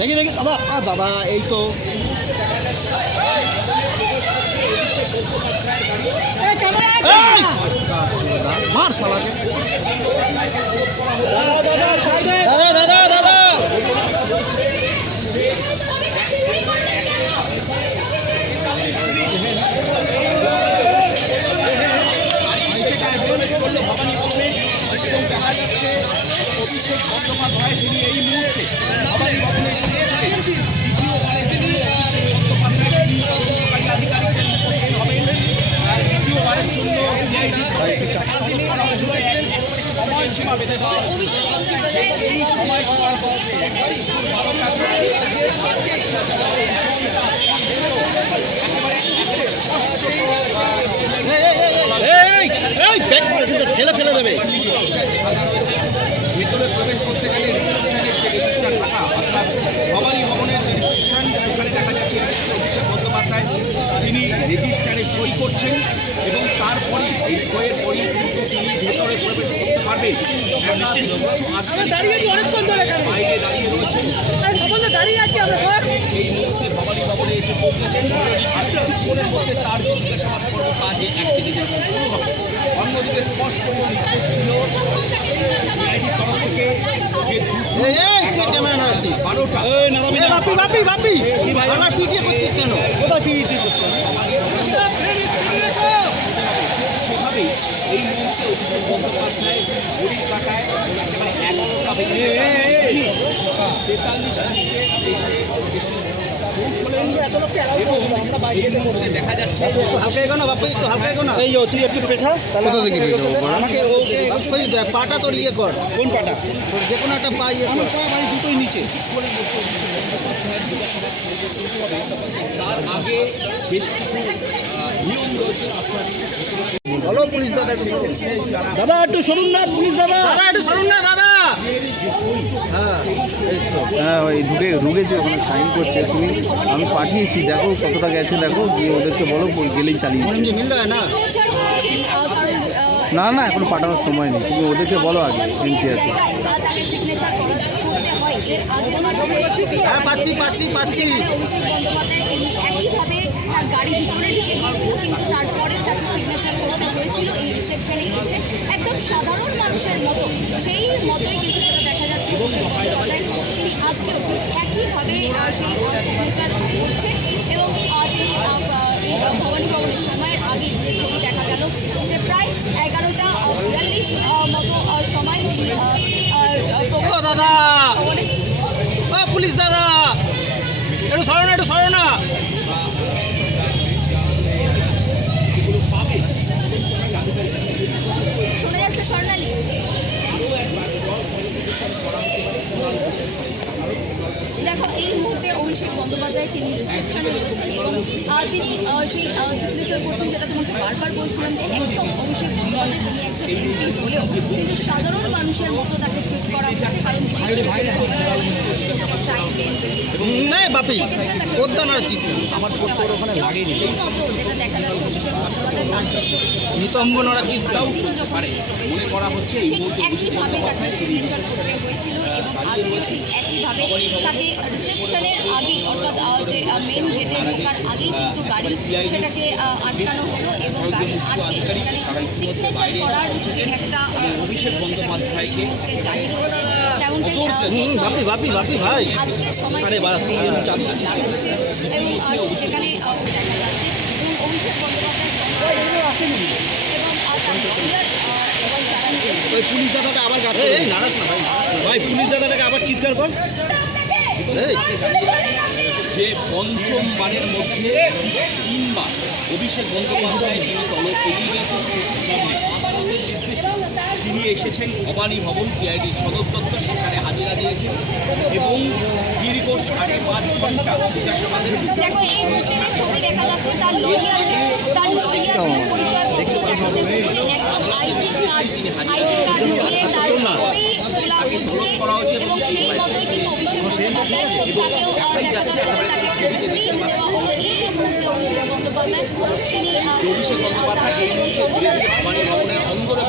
দেখি দেখি দাদা, দাদা এই তো মার শালাকে। দাদা দাদা দাদা অভিষেক বন্দ্যোপাধ্যায় তিনি এই মুহূর্তে ভবানী ভবনে দ্বিতীয়বারের জন্য সময়সীমা বেঁধে দেওয়া এই সময়সীমার মধ্যে ঠেলে ফেলে দেবে। ভেতরে প্রবেশ করতে গেলে রেজিস্ট্রার থাকা, অর্থাৎ ভবানী ভবনের যে রেজিস্ট্রেশন, সেখানে দেখা যাচ্ছে অভিষেক বন্দ্যোপাধ্যায় তিনি রেজিস্ট্রারে সই করছেন এবং তারপরে এই সইয়ের পরই কিন্তু তিনি ভেতরে প্রবেশ করতে পারবেন। বাইরে দাঁড়িয়ে রয়েছেন, এই মুহূর্তে ভবানী ভবনে এসে পৌঁছেছেন। আর কিছুক্ষণের মধ্যে তার জিজ্ঞাসাবাদ করবো কাজে একদিকে যে শুরু হবে। অন্যদিকে স্পষ্ট নির্দেশ ছিল সিআইডির তরফ থেকে যে 12টা সেভাবেই এই মুহূর্তে অভিষেক বন্দ্যোপাধ্যায় ঘড়ির কাঁটায় একেবারে 11টা বেজে 43 মিনিটে দেখা যাচ্ছে হালকা এগো না বাপু, একটু হালকা এগো না। এই তুই একটু পেঠা, কোথা থেকে আমাকে ওই পাটা তোর ইয়ে কর। কোন পাটা? যে কোনো একটা পা ইয়ে কর, দুটোই নিচে। তার আগে বেশ কিছু নিয়ম রয়েছে। বলো পুলিশ দাদা, একটু দাদা একটু সরুন না, পুলিশ দাদা দাদা একটু সরুন না দাদা। হ্যাঁ ওই ঢুকেছে ওখানে সাইন করছে। তুমি আমি পাঠিয়েছি, দেখো কতটা গেছে দেখো, গিয়ে ওদেরকে বলো গেলেই চালিয়ে না না এখন পাঠানোর সময় নেই, তুমি ওদেরকে বলো আগে এনসিআরকে। হ্যাঁ পাচ্ছি পাচ্ছি পাচ্ছি। অভিষেক বন্দ্যোপাধ্যায় তিনি একইভাবে তার গাড়ি ভিতরে ঢুকে গিয়েছিল, কিন্তু তারপরেও তাকে সিগনেচার করতে হয়েছিল এই রিসেপশনে এসে একদম সাধারণ মানুষের মতো। সেই মতোই কিন্তু যেটা দেখা যাচ্ছে অভিষেক বন্দ্যোপাধ্যায় তিনি আজকেও একইভাবে সেই সিগনেচার করছেন এবং তিনি এই ভবানী ভবনের সময়ের আগে যে ছবি দেখা গেল যে প্রায় 11টা 42 মতো সময় তিনি দাদা পুলিশ দাদা একটু সরো না, একটু সরো না। শোনা যাচ্ছে স্বর্ণালী? দেখো এই মুহূর্তে অভিষেক বন্দ্যোপাধ্যায় তিনি রিসেপশনে রয়েছেন এবং তিনি সেই সিগনেচার করছেন, যেটা তোমাকে বারবার বলছিলাম যে একদম অভিষেক বন্দ্যোপাধ্যায় তিনি একজন এমপি হলেও কিন্তু সাধারণ মানুষের মতো তাকে ট্রিট করা হচ্ছে। কারণ বাপি পদ্মা নাড়াচ্ছিস, আমার পোস্টার ওখানে লাগেনি। যেটা দেখা যাচ্ছে অভিষেক বন্দ্যোপাধ্যায় নিতম্ব নাড়াচ্ছিস মনে করা হচ্ছে এই মুহূর্তে একইভাবে তাকে সিগনেচার করতে হয়েছিল এবং আজকে ঠিক একইভাবে তাকে রিসেপশনের আগে অর্থাৎ যে মেন গেটে ঢোকার আগেই কিন্তু গাড়ি সেটাকে আটকানো হলো এবং গাড়ি আটকে সেখানে সিগনেচার করার যে একটা অভিষেক বন্দ্যোপাধ্যায়কে জাহির হচ্ছে তেমনটাই বাপি বাপি বাপি ভাই আজকের সময় দাঁড়াচ্ছে এবং যেখানে দেখা যাচ্ছে এবং অভিষেক বন্দ্যোপাধ্যায় এবং ওই পুলিশ দাদাটা আবার গাড়ি নাড়াস না ভাই, ভাই পুলিশ দাদাটাকে আবার চিৎকার কর। যে পঞ্চম বারের মধ্যে 3 বার অভিষেক বন্দ্যোপাধ্যায় তিনি তলব এগিয়ে গেছেন সামনে আদালতের নির্দেশে তিনি এসেছেন ভবানী ভবন সিআইডির সদর দপ্তর, সেখানে হাজিরা দিয়েছেন এবং দীর্ঘ 5.5 ঘন্টা জিজ্ঞাসাবাদের দেখো এই মুহূর্তে যে ছবি দেখা যাচ্ছে তার লয়ার পরিচয়পত্র দেখাতে হচ্ছে, একদম আইডি কার্ড দিয়ে তার ছবি তোলা হচ্ছে এবং সেই মতোই কিন্তু অভিষেক বন্দ্যোপাধ্যায় তাকেও দেখা যাচ্ছে তাকে শ্রী দেওয়া হলো। এই মুহূর্তে অভিষেক বন্দ্যোপাধ্যায় তিনি অভিষেক বন্দ্যোপাধ্যায় এই মুহূর্তে ভবানী ভবনের অন্দরে